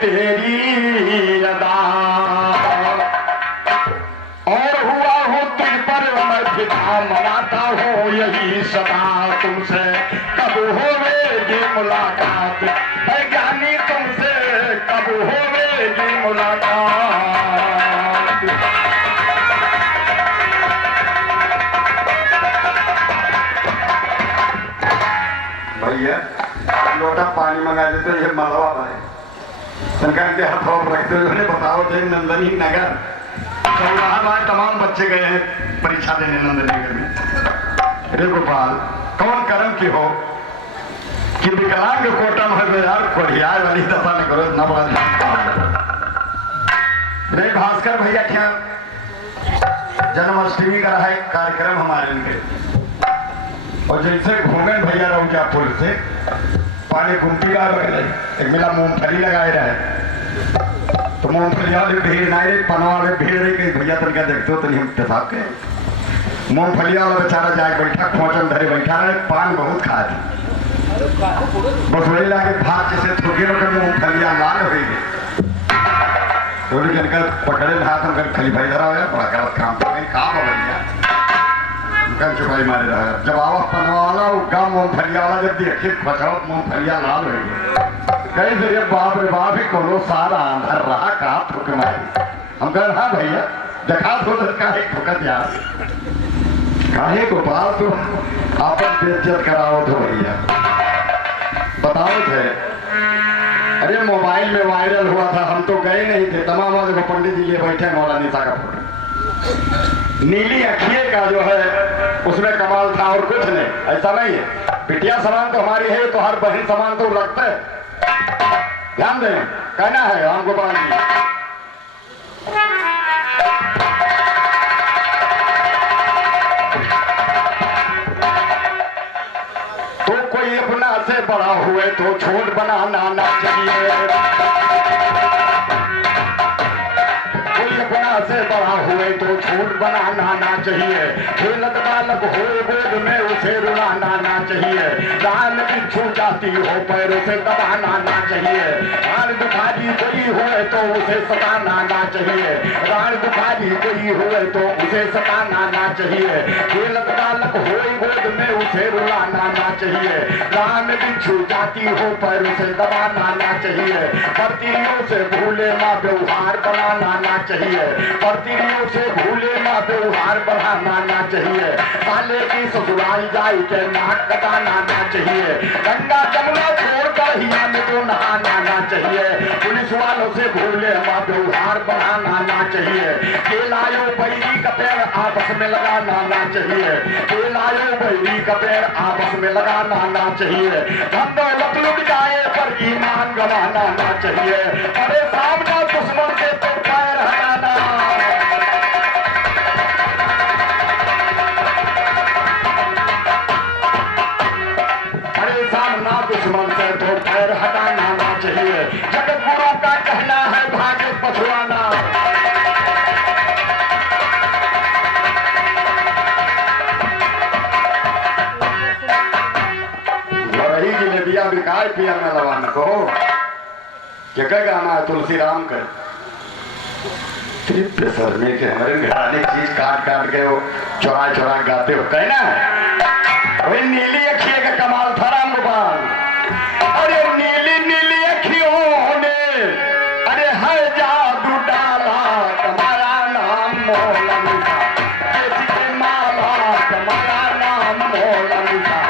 तेरी अदा और हुआ हो तुझ पर मैं फिदा मनाता हो यही सदा तुमसे कब होवेगी मुलाकात है ज्ञानी तुमसे कब होवेगी मुलाकात। भैया लोटा पानी मंगा देते ये मलवा भाई सरकार के हाथों रखते हुए बताओ थे नंदनी नगर चौराहा तमाम बच्चे गए हैं परीक्षा देने नंदनी नगर में। अरे गोपाल कौन कर्म की हो कि विकलांग कोटा में तो यार कोढ़ियार वाली दशा न करो इतना बड़ा। रे भास्कर भैया क्या जन्माष्टमी का रहा एक कार्यक्रम हमारे इनके और जैसे घूमे भैया रहुजा पुल से पानी घूमती का एक मिला मूंगफली लगाए रहे तो मूंगफली वाले भीड़ ना रही पनवा वाले भीड़ रही कहीं भैया तरीका देखते हो तो नहीं हम पेशाब के मूंगफली वाला बेचारा जाके बैठा खोचन धरे बैठा रहे पान बहुत खा दी बस वही लाके भाग जैसे थोड़ी रोके मूंगफलियां लाल हो गई थोड़ी जनकर पकड़े हाथ हम खली भाई धरा हुआ बड़ा गलत काम तो नहीं काम हो भैया चुपाई मारे रहा जब आवा पनवा वाला गाँव मूंगफलिया वाला जब देखिए खचाओ मूंगफलिया लाल हो गई कहीं से बाप रे बाप ही कोनो सारा अंधर रहा का ठुक मारी हम कह हाँ भैया देखा तो काहे ठुकत यार काहे गोपाल तो आपन बेइज्जत कराओ तो भैया बताओ थे। अरे मोबाइल में वायरल हुआ था हम तो गए नहीं थे तमाम देखो पंडित जी लिए बैठे मौला निशा का फोटो नीली अखिए का जो है उसमें कमाल था और कुछ नहीं ऐसा नहीं है बिटिया समान तो हमारी है तो हर बहन समान तो लगता है ध्यान दें कहना है राम गोपाल जी। तो कोई अपना से बड़ा हुए तो छोट बनाना ना चाहिए से बड़ा हुए तो छोट बनाना ना चाहिए खेलत बालक हो गोद में उसे रुलाना ना चाहिए दान बिच्छू जाती हो पैरों से दबाना ना चाहिए रान बुखारी कोई हुए तो उसे सताना ना चाहिए रान बुखारी कोई हुए तो उसे सताना ना चाहिए खेलत बालक हो गोद में उसे रुलाना ना चाहिए दान बिच्छू जाती हो पैरों से दबाना ना चाहिए पतियों से भूले माँ व्यवहार बनाना ना चाहिए पतियों से भूले माँ व्यवहार बढ़ाना ना चाहिए साले की ससुराल जाई के नाक कटाना ना चाहिए गंगा जमुना छोड़कर हिया में तो नहाना ना चाहिए पुलिस वालों से भूले माँ व्यवहार बढ़ाना ना चाहिए केलायो बैरी का पेड़ आपस में लगाना ना चाहिए केलायो बैरी का पेड़ आपस में लगाना ना चाहिए धन दौलत लुट जाए पर ईमान गंवाना ना चाहिए अरे सामने दुश्मन से तो पैर हटाना दुश्मन से तो पैर हटाना ना चाहिए जगत गुरु का कहना है भागे पछुआना रही जिलेबिया बिकाय पिया में लवान को क्या गाना है तुलसी राम का सरने के हमारे घराने चीज काट काट के वो चौरा चौरा गाते हो कहना वही नीली अखिए का कमाल था राम गोपाल। अरे नीली नीली अखियों ने अरे है जादू डाला तुम्हारा नाम मौला निशा बेच के माला तुम्हारा नाम मौला निशा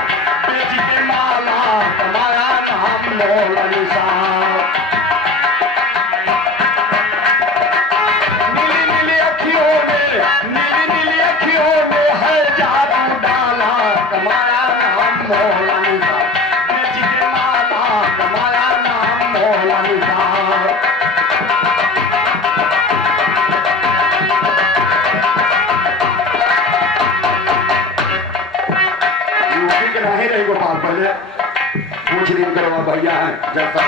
बेच के माला तुम्हारा नाम मौला निशा नीली नीली अखियों में है जादू डाला तुम्हारा नाम मौला निशा बेच के माला तुम्हारा नाम मौला निशा। यूपी के नहीं रही गोपाल पहले पूछ दिन करो भैया है जैसा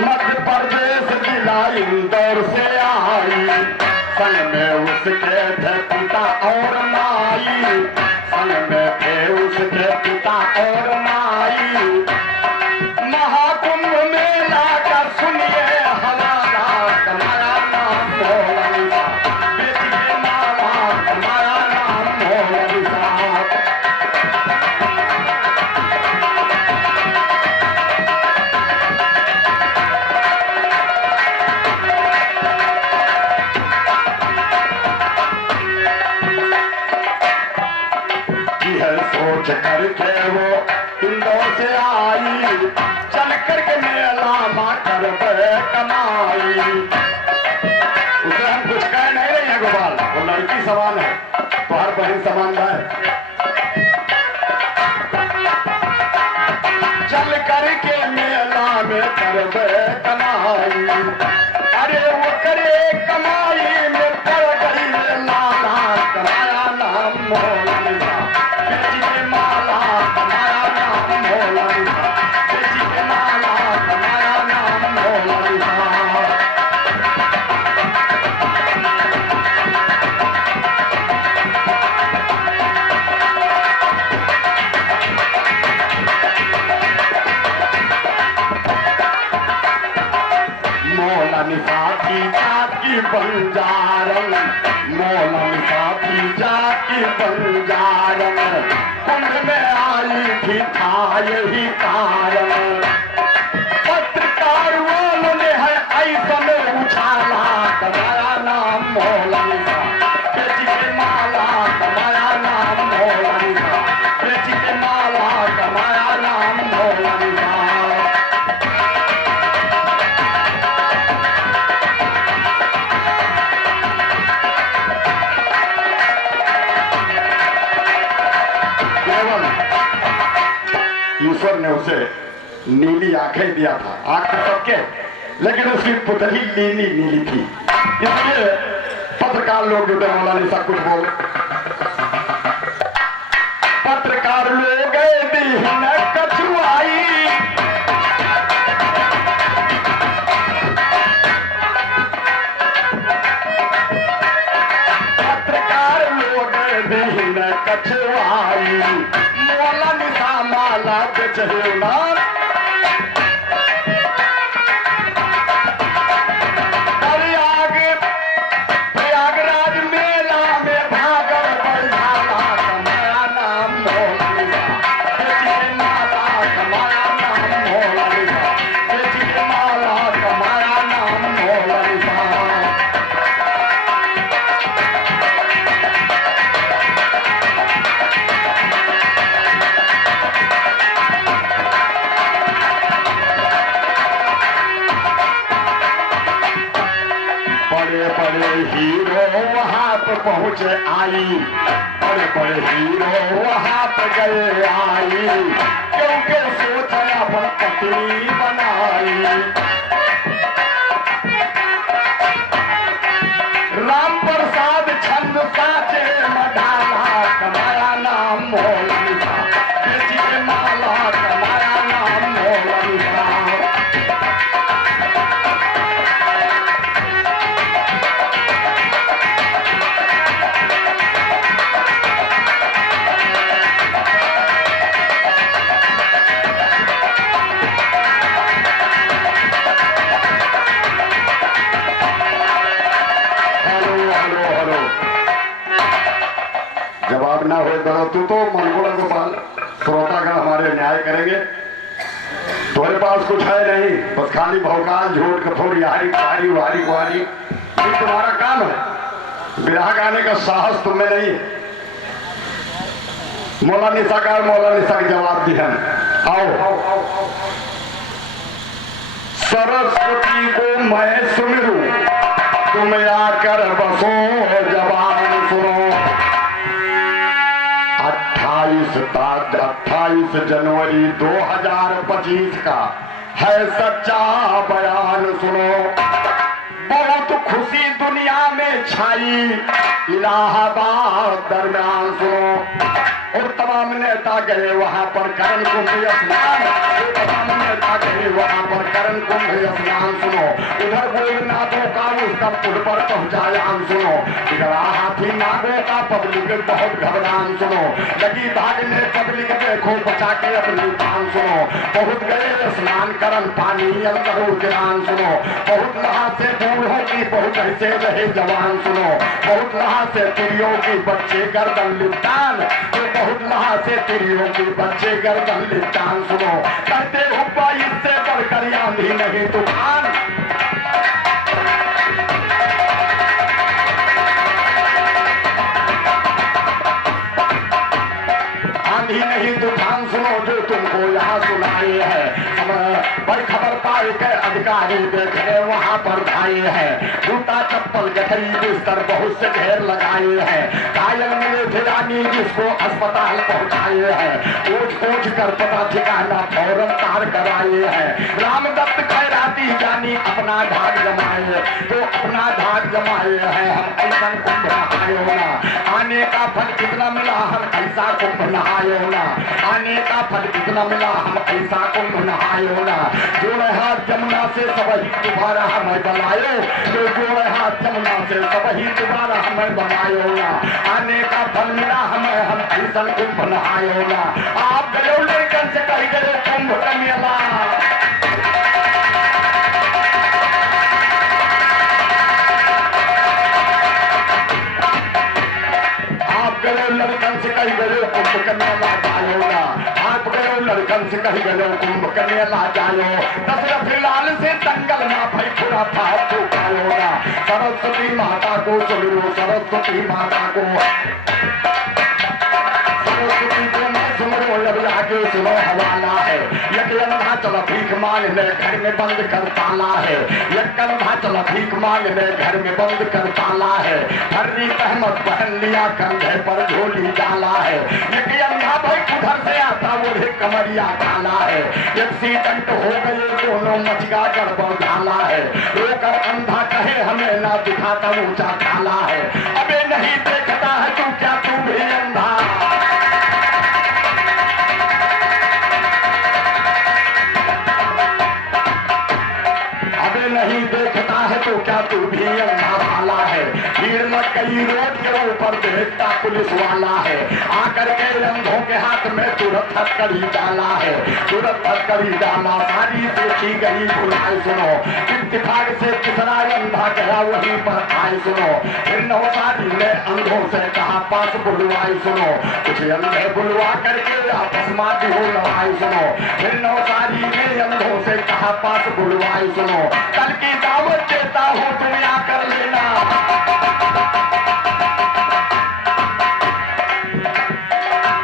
मध्य प्रदेश जिला इंदौर से आई, संग में उसके थे पिता और माई, संग में थे उसके पिता और माई। महाकुंभ मेला का सुनिए हमारा, तुम्हारा नाम मोहनिसा, बेच के मामा तुम्हारा नाम मोहनिसा। सोच करके वो इंदौर से आई, चल करके मेला माँ कर कमाई। उसे हम कुछ कह नहीं रहे हैं गोपाल, वो लड़की समान है, तो हर बहन समान है। चल करके मेला में कर कमाई, अरे वो करे कमाई में पड़ गई लाला, कमाया नाम मोहनिसा, बेची के माला कमाया नाम मोहनिसा, बेची के माला कमाया नाम मोहनिसा। मोहनिसा की जाति बंजारन, मोहनिसा की जाति बंजारन, कुंभ में आई थी था यही कारण। पत्रकार वालों ने है ऐसा में उछाला, कमाया नाम मोहनिसा, बेची के माला कमाया नाम मोहनिसा, बेची के माला कमाया नाम मोहनिसा। ईश्वर ने उसे नीली आंखें दिया था, आंख तो सबके, लेकिन उसकी पुतली नीली नीली थी, इसलिए पत्रकार लोग मोहनिसा कुछ बोल। पत्रकार लोग कछुआई, पत्रकार लोग कछुआई, मोहनिसा माला बेचना। प्रयागराज मेला में भागल बरसाला, कमाया नाम मोहनिसा, बेची के माला कमाया नाम मोहनिसा, बेची के माला कमाया नाम मोहनिसा। बड़े बड़े हीरो वहां पर पहुंचे आई, बड़े बड़े हीरो वहां पर गए आई, क्योंकि सोचा अपन पत्नी बनाई। राम प्रसाद छंद साचे मडाला, कमाया नाम मोहनिसा, बेची के माला कमाया नाम मोहनिसा। जवाब ना हो तो मनगुड़ा गोपाल, श्रोतागण हमारे न्याय करेंगे। तुम्हारे पास कुछ है नहीं, बस खाली भौकाल झूठ कठोर यारी कुआरी वारी कुआरी, ये तुम्हारा काम है। विरह गाने का साहस तुम्हें नहीं है। मोहनिसा के जवाब दिए हैं। आओ, सरस्वती को मैं सुमिरू, तुम आकर बसो जवान सुनो। 28 जनवरी 2025 का है सच्चा बयान सुनो। बहुत खुशी दुनिया में छाई, इलाहाबाद दरमियान सुनो। और तमाम नेता गए वहां पर करण कुंभ स्नान, तमाम नेता गए वहां पर करण कुंभ स्नान। सुनो उधर गोलनाथों का उसका पुल पर पहुंचाया, सुनो बिगड़ा हाथी नागों का पब्लिक बहुत घबरान। सुनो लगी भागने पब्लिक, देखो बचा के अपनी जान। सुनो बहुत गए स्नान करन पानी अंदर उतरान। सुनो बहुत लहा से बूढ़ों की बहुत ऐसे रहे जवान। सुनो बहुत लहा से तिरियों की बच्चे गर्दन लिपटान, तो बहुत लहा से तिरियों की बच्चे गर्दन लिपटान। सुनो कहते हुआ इससे बढ़कर आंधी नहीं तूफान, आंधी नहीं तूफान। सुनो जो तुमको यहाँ सुनाए है, पर खबर पाए के अधिकारी देख रहे वहां पर भाई है, जूता चप्पल गठरी बिस्तर बहुत से ढेर लगाए हैं, घायल मिले थे रानी जिसको अस्पताल पहुंचाए हैं, पूछ पूछ कर पता ठिकाना फौरन तार कराए हैं। रामदत्त खैराती जानी अपना धाग जमाए, तो अपना धाग जमाए हैं हम ऐसा कुंभ नहायो ना, आने का फल कितना मिला हम ऐसा कुंभ नहायो ना, आने का फल कितना मिला हम ऐसा कुंभ नहायो ना। जोड़े हाथ जमुना से सबही दोबारा हमें बनायो, जो जोड़े हाथ जमुना से सबही दोबारा हमें बनायो ना, आने का फल मिला हमें हम ऐसा कुंभ नहायो ना। आप गए लेकिन से कही गए कुंभ का मेला, लड़कन से कही गए कुंभ का मेला जायो ना, आप गए लड़कन से कही गए कुंभ का मेला जायो। दशरथ लाल से दंगल ना भाई पूरा था फूकायो ना, सरस्वती माता को सुनो, सरस्वती माता को, सरस्वती को मैं सुनो, अब आगे सुनो हवाला है। एक अंधा चला भीख मांगने घर में बंद कर ताला है, एक अंधा चला भीख मांगने घर में बंद कर ताला है, हर्री तहमत पहन लिया कंधे पर झोली डाला है, एक अंधा भाई उधर से आता वो कमरिया काला है, एक्सीडेंट हो गए दोनों मचगा गड़बड़ ढाला है, रोकर अंधा कहे हमें ना दिखाता ऊंचा काला है, अबे नहीं देखता है तू क्या तू भी अंधा, नहीं देखता है तो क्या तू भी अंधा साला है। भीड़ लग गई रोड के ऊपर देखता पुलिस वाला है, आकर के अंधों के हाथ में तुरंत हथकड़ी डाला है, तुरंत हथकड़ी डाला, सारी देखी गई बुलाए। सुनो इत्तेफाक से तीसरा अंधा गया वहीं पर आए। सुनो फिर नौसारी ने अंधों से कहा पास बुलवाई। सुनो कुछ अंधे बुलवा करके आपस में हो लड़ाई। सुनो फिर नौसारी ने अंधों से कहा पास बुलवाई। सुनो कल की दावत देता हूँ तुम आकर लेना,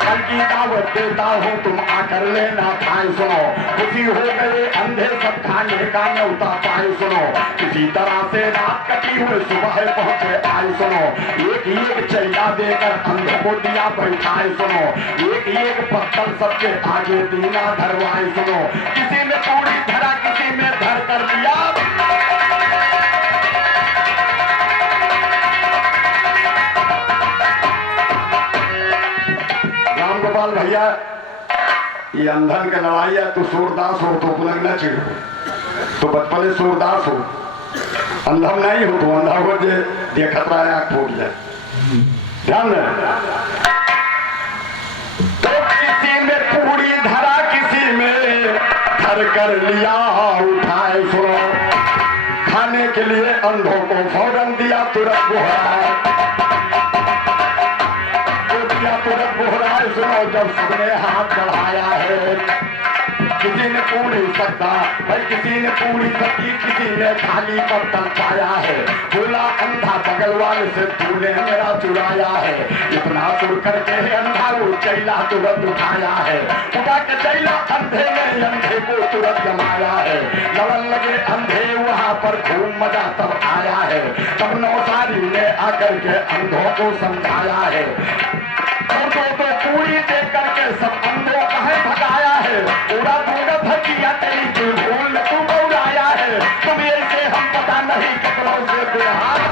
कल की दावत देता हूँ तुम आकर लेना खाए। सुनो खुशी हो गए अंधे सब खाने का न्योता पाए। सुनो किसी तरह से रात कटी हुई सुबह पहुंचे आए। सुनो एक एक चैया देकर अंधों को दिया बैठाए। सुनो एक एक पत्थर सबके आगे दीना धरवाए। सुनो किसी ने पूरी धरा किसी में धर कर दिया, राम गोपाल भैया ये अंधन का लड़ाई है, तू सूरदास हो तो लगना चाहिए, तो बचपन सूरदास हो, अंधम नहीं हो तो अंधा हो जे देखत रहा है आंख फूट जाए। ध्यान तो किसी में पूरी धरा किसी में धर कर लिया उठाए। सुनो खाने के लिए अंधों को फौरन दिया तुरंत बुहराए, तुरंत बुहराए। सुनो जब सबने हाथ बढ़ाया है, किसी ने पूरी सकता भाई किसी ने पूरी सकी, किसी ने खाली बर्तन पाया है, बोला अंधा बगल वाले से तूने मेरा चुराया है, इतना सुर करके अंधा वो चैला तुरंत उठाया है, उठा के चैला अंधे ने अंधे को तुरंत जमाया है, लड़न लगे अंधे वहां पर खूब मजा तब आया है, तब नौसारी ने आकर के अंधों को समझाया है, तो पूरी देख करके सब अंधों कहे भगाया है, पूरा भूगत किया तेरी भूल तू गौराया है, तुम ऐसे हम पता नहीं कपड़ों से बेहाल।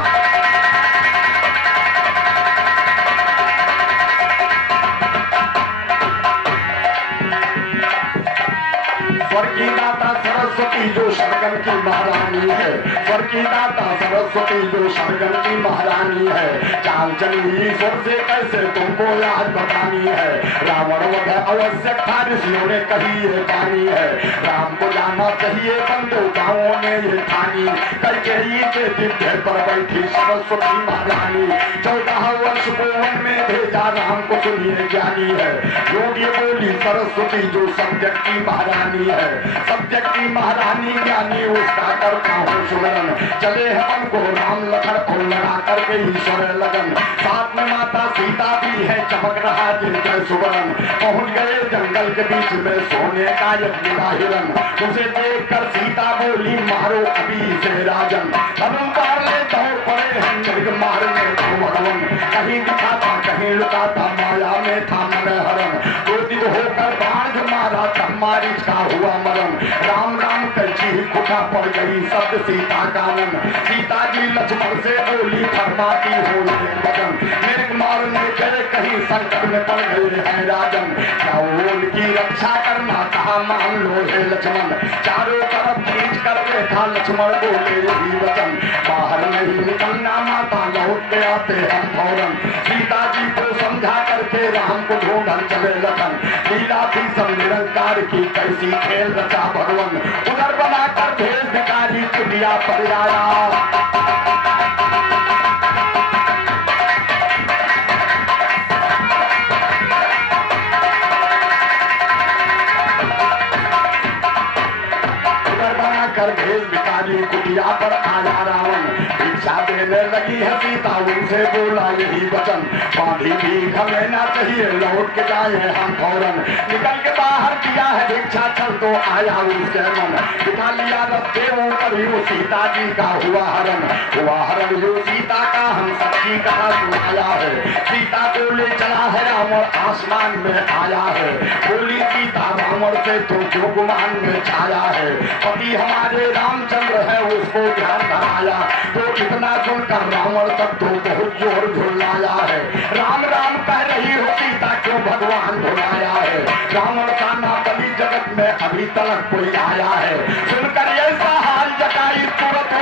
स्वर की दाता सरस्वती जो शरगन की महारानी है, स्वर की दाता सरस्वती जो शरगन की महारानी है। चाल चली ईश्वर से कैसे तुमको आज बतानी है। रावण वध आवश्यक था ऋषियों ने कही ये कहानी है। राम को जाना चाहिए बंदो गाँवों में ये ठानी। कैकेयी के दिव्य पर बैठी सरस्वती महारानी। 14 वर्ष को वन में भेजा राम को सुनिए ज्ञानी है। योगी बोली सरस्वती जो सब्जेक्ट की महारानी है। सब्जेक्ट की महारानी ज्ञानी उसका करता हूँ सुमरन। चले हम को राम लखन को लगा करके ईश्वर लगन। साथ में माता सीता भी है चमक रहा जिनके सुवर्ण। पहुंच गए जंगल के बीच में सोने का एक बड़ा हिरन। उसे देख कर सीता बोली मारो अभी से राजन। हनुमान ले दौड़ पड़े हैं मृग मारने को भगवन। कहीं दिखाता कहीं लुकाता माया में था मन हरण। क्रोधित होकर बाण जो मारा तब मारीच का हुआ मरण। राम राम कच्ची खुदा पड़ गई शब्द सीता कानन। सीता जी लक्ष्मण से बोली फरमाती हो वचन। मृग मारने गए कहीं संकट में पड़ गए हैं राजन। क्या उनकी रक्षा करना कहा मान लो हे लक्ष्मण। चारों तरफ खींच कर देखा लक्ष्मण बोले यही वचन। बाहर नहीं निकलना माता लौट के आते हम फौरन। सीता जी को समझा करके राम को ढूंढन चले लखन। लीला थी सब निरंकार की कैसी खेल रचा भगवन। उधर बनाकर भेज भिखारी कुटिया पर आया। कर भेज भिखारी कुटिया पर आया रावण। भिक्षा देने लगी है सीता उनसे बोला यही वचन। बांधी भी घमेना चाहिए लौट के जाए हम फौरन। निकल के बाहर किया है भिक्षा चल तो आया उसके मन। बिठा लिया रथ के ऊपर यूं सीता जी का हुआ हरण। हुआ हरण यूं सीता का हम सच्ची कथा सुनाया है। सीता को ले चला है रावण आसमान में आया है। बोली सीता रावण से तो जो गुमान में छाया है। पति हमारे रामचंद्र है उसको ध्यान कराया। तो इतना सुनकर रावण तब तो बहुत जोर झुलाया है। राम राम कह रही हो सीता क्यों भगवान भुलाया है। रावण का ना बलि जगत में अभी तक कोई आया है। सुनकर ऐसा हाल जताई तुरंत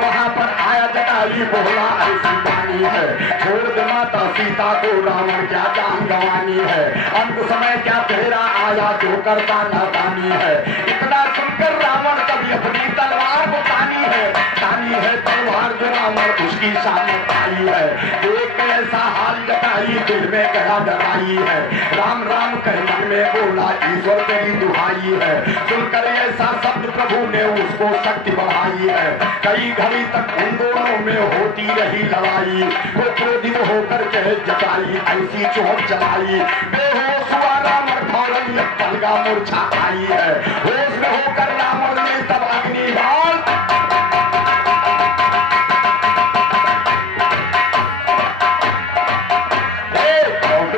वहां पर आया जटाई बोला ऐसी बानी है। छोड़ दे माता सीता को रावण क्या जान गंवानी है। अंत समय क्या तेरा आया जो करता नादानी है। इतना सुनकर रावण कभी अपनी तलवार को तानी है तलवार जो रावण उसकी सामत आई है। देख के ऐसा हाल जताई दिल में गया डराई है। राम राम कह मन में बोला ईश्वर तेरी दुहाई है। सुनकर ऐसा शब्द प्रभु ने उसको शक्ति बढ़ाई है। कई घड़ी तक उन दोनों में होती रही लड़ाई। वो क्रोधित होकर कह जताई ऐसी चोट चलाई। बेहोश हुआ रावण फौरन एक पलगा मूर्छा आई है। होश में होकर रावण ने तब अग्नि बाण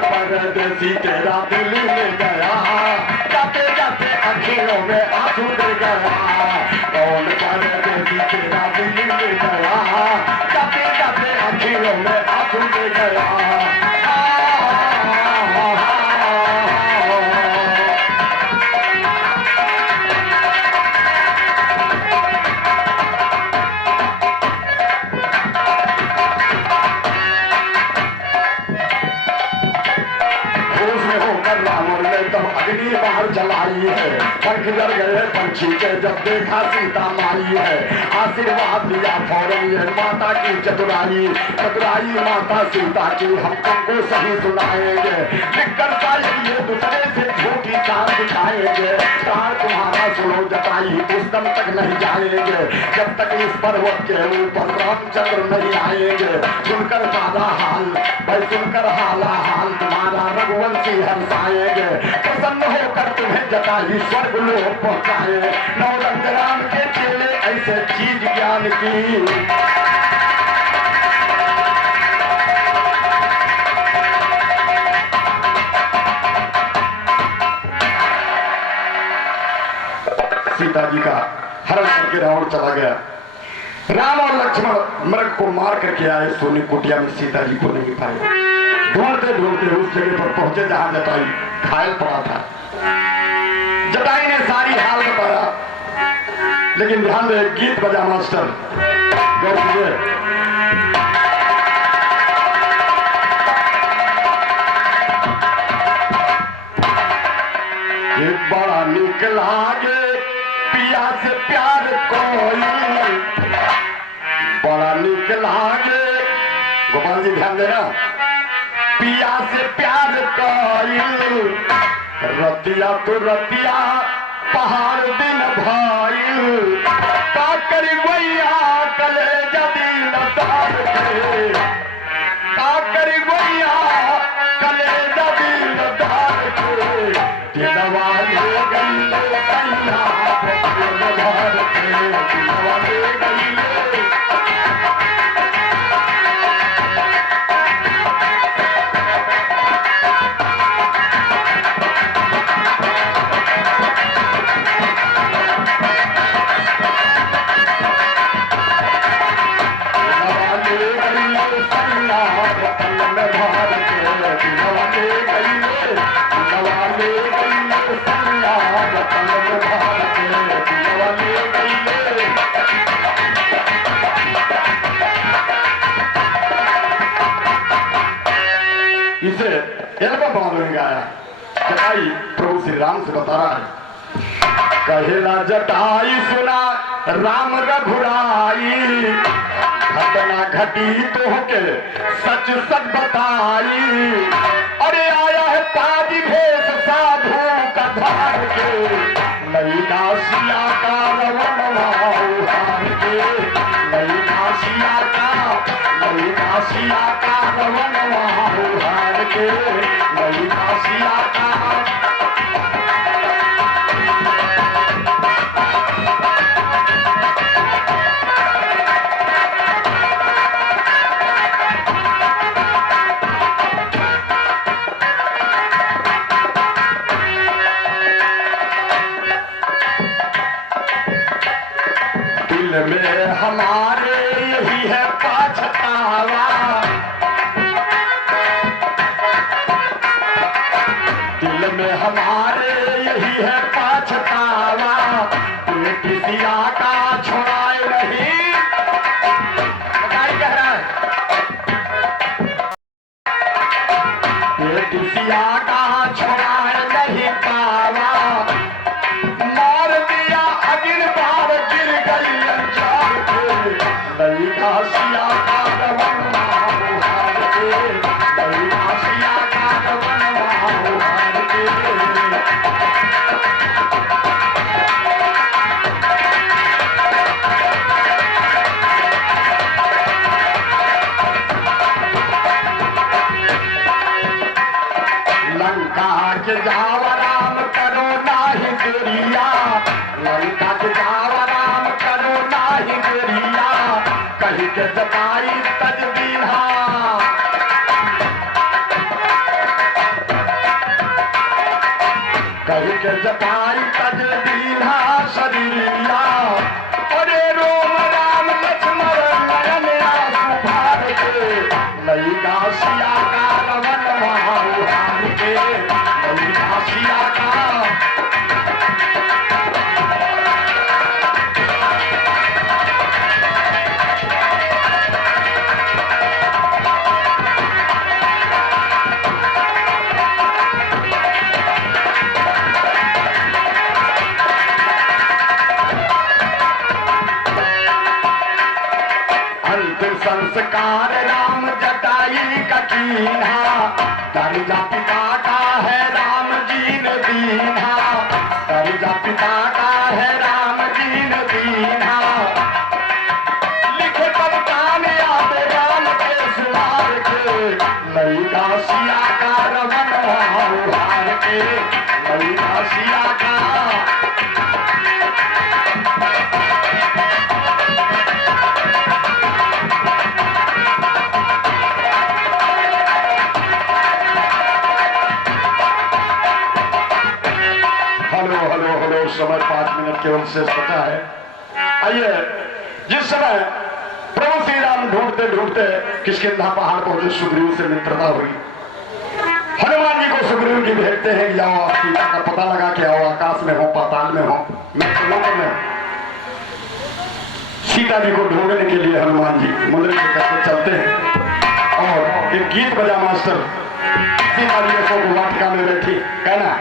परदेसी तेरा दिल ले गया। जाते जाते अखियों में आंसू दे गया। कौन परदेसी तेरा दिल ले गया। जाते जाते अखियों में आंसू दे गया। अग्नि बाहर जलाई है। पंख जल गए पंछी के जब देखा सीता माई है। आशीर्वाद दिया फौरन ये माता की चतुराई। चतुराई माता सीता की हम तुमको सही सुनाएंगे। लिखकर शायद ये दूसरे से झूठी चाल दिखाएंगे। चार तुम्हारा सुनो जताई उस दम तक नहीं जाएंगे जब तक इस पर्वत के ऊपर रामचंद्र नहीं आएंगे। सुनकर सादा हाल भाई सुनकर हाला हाल तुम्हारा रघुवंशी हंसाएंगे। प्रसन्न होकर तुम्हें जताई स्वर्ग लोक पहुंचाए। नौरंग राम के चेले ऐसे चीज ज्ञान की। सीता जी का हरण करके रावण चला गया। राम और लक्ष्मण मृग को मार करके आए। सोनी कुटिया में सीता जी को नहीं पाए। ढूंढते ढूंढते उस जगह पर पहुंचे जहां जटाई घायल पड़ा था। जटाई ने सारी हाल बताया, लेकिन ध्यान दे, गीत बजा मास्टर गौर कीजिए। ये बड़ा निक लागे पिया से प्यार कोई, बड़ा निक लागे, गोपाल जी ध्यान देना, पिया से प्यार कोई, रतिया तो रतिया पहाड़ दिन भाई, का करी वैया कले जदीन तार के, का करी वैया कले जदीन तार के, दिलवा ले गईले सैया प्रेम भर के, दिलवा ले गईले। इसे एल्बम में गाया। जटाई प्रभु श्री राम से बता रहा है, कहेला जटाई सुना राम रघुराई, घटना घटी तो के सच सच बताई, अरे आया है पाजी भेष साधु का धार के, नई नासिया का रवन हार के, नई नासिया का रवन हार के, नई नासिया का। दिल में हमारे यही है पछतावा, दिल में हमारे यही है पछतावा, बेटी सिया का छोड़ाए नहीं, बताई कह रहा है, बेटी सिया का छोड़ाए नहीं पावा, मार दिया अगिन बार गिर गई अंजार के, नई नासिया का रवन हार के, नई नासिया का रवन हार के। लंका के जावा राम करो नाही देरिया, लंका के जावा राम करो नाही देरिया, कहीं के जटाई तज दीन्हा, कहीं के जटाई तज दीन्हा शरीरिया, अरे रोम राम लक्ष्मण नयन आंसू भार के, नई नासिया का रवन हार के, नई नासिया का। अंतिम संस्कार राम जटाई का कीन्हा, दर्जा पिता का है राम जी ने दीन्हा, दर्जा पिता का है राम जी ने दीन्हा, लिखे तब कान याद राम के सुनार के, नई नासिया का रवन हार के, नई नासिया का। समय 5 मिनट केवल शेष बचा है। आइए, जिस समय प्रभु श्री राम ढूंढते ढूंढते किष्किंधा पहाड़ पहुंचे, सुग्रीव से मित्रता हुई, हनुमान जी को सुग्रीव जी भेजते हैं कि जाओ आप सीता का पता लगा के आओ, आकाश में हो पाताल में हो, मैं चलूंगा मैं। सीता जी को ढूंढने के लिए हनुमान जी मुंदरी लेकर के चलते हैं और एक गीत बजा मास्टर। सीता जी अशोक वाटिका में बैठी, कहना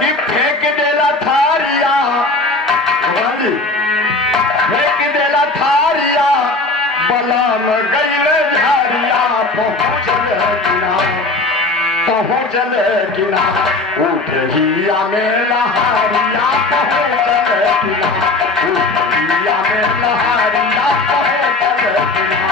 कि फेंक देला थारिया, हनुमान जी फेंक देला थारिया, बलाम गईले झारिया, पहुंचल किना उठे हिया में लहारिया, पहुंचल किना उठे हिया में लहारिया, पहुंचल किना।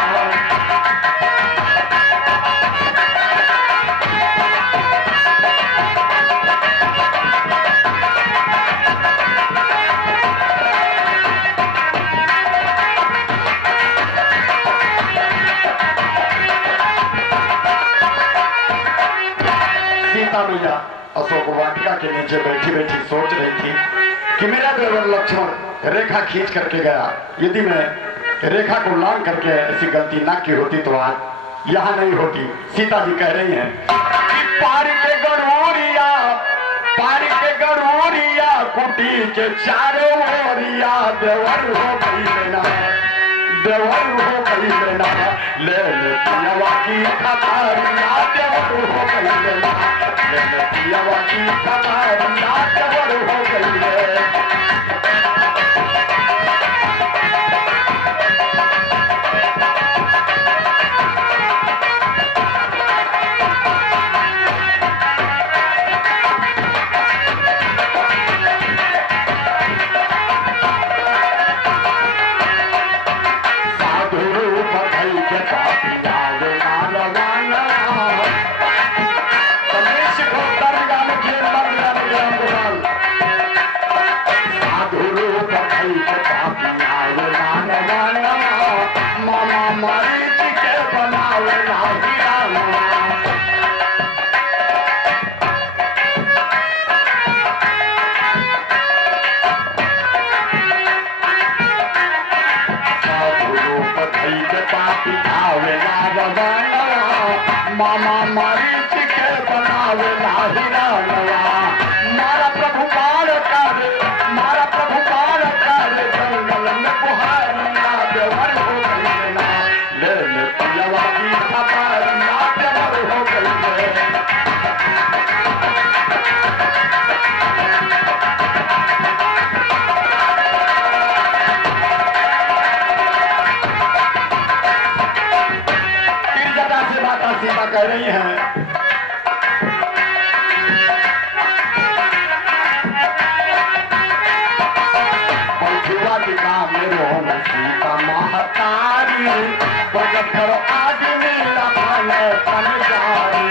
मैया अशोक वाटिका के नीचे बैठी बैठी सोच रही थी कि मेरा देवर लक्ष्मण रेखा खींच करके गया, यदि मैं रेखा को लांग करके ऐसी गलती ना की होती तो आज यहाँ नहीं होती। सीता जी कह रही हैं कि पार के गरूरिया कुटी के चारों ओरिया, देवर हो गई लेना, देवर हो गई लेना, ले पियवा की खतारिया, देवर हो गई लेना, ले पियवा की खतारिया, देवर हो गई ले। मामा मारीच के बनावे लाहिरा नवा, मारा प्रभु पार कर, मारा प्रभु पार कर, जंगल में बुहारिया, देवर हो गई लेना, ले ले पियवा की खतारिया, देवर हो गई ले। सीता कह रही हैं पंखुआ की काम में रोम सीता महतारी, बजट करो आदमी लखन पनजारी,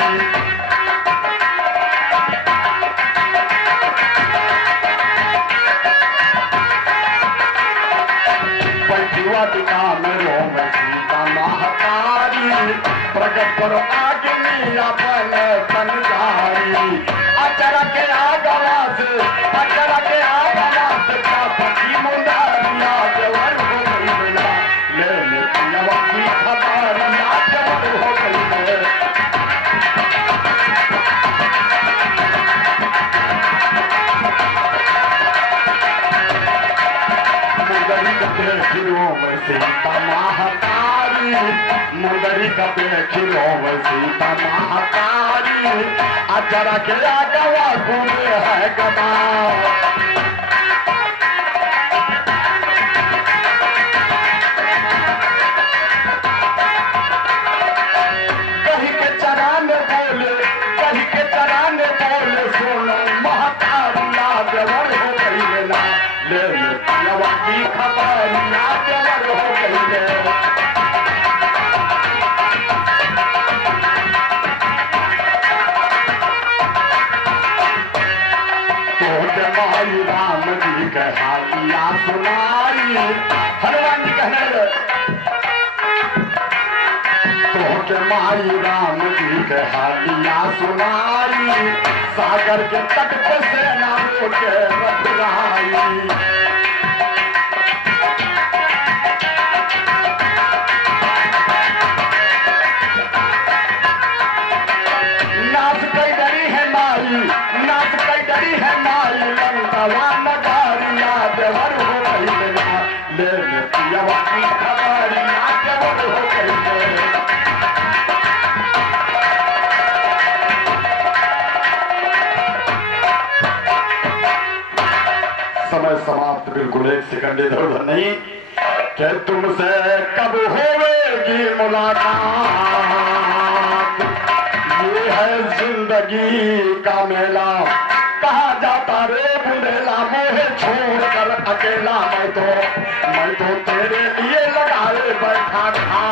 पंखुआ की काम में रोम सीता महतारी, प्रकट करो आगे मीरा बन जारी, अचरा के आगवास, अचरा के आगवास, पति मुंडारिया, देवर हो गई लेना, ले ले पियवा की खतारिया, देवर हो गई ले। मुंदरी कपे खिरो में सीता महतारी, मुंदरी कपे खिरो में सीता महतारी, अचरा के आगवा घूमे है गदा, कहीं के चराने बोले, कहीं के चराने बोले, सोनो महतारिया, देवर हो गई लेना, ले ले पियवा की खतारिया, देवर हो गई ले। माई राम जी के हालिया सुनाई, हनुमान जी कहने तो माई राम जी के हालिया सुनाई, सागर के तट पे सेना के रखराई, ले ले पियवा की खबरिया जब हो गई है। समय समाप्त, बिल्कुल 1 सेकंड इधर उधर नहीं। कि तुमसे कब होवेगी मुलाकात, ये है जिंदगी का मेला, कहा जाता रे बुंदेला मोहे छोड़कर अकेला, मैं तो तेरे लिए लगाए बैठा था।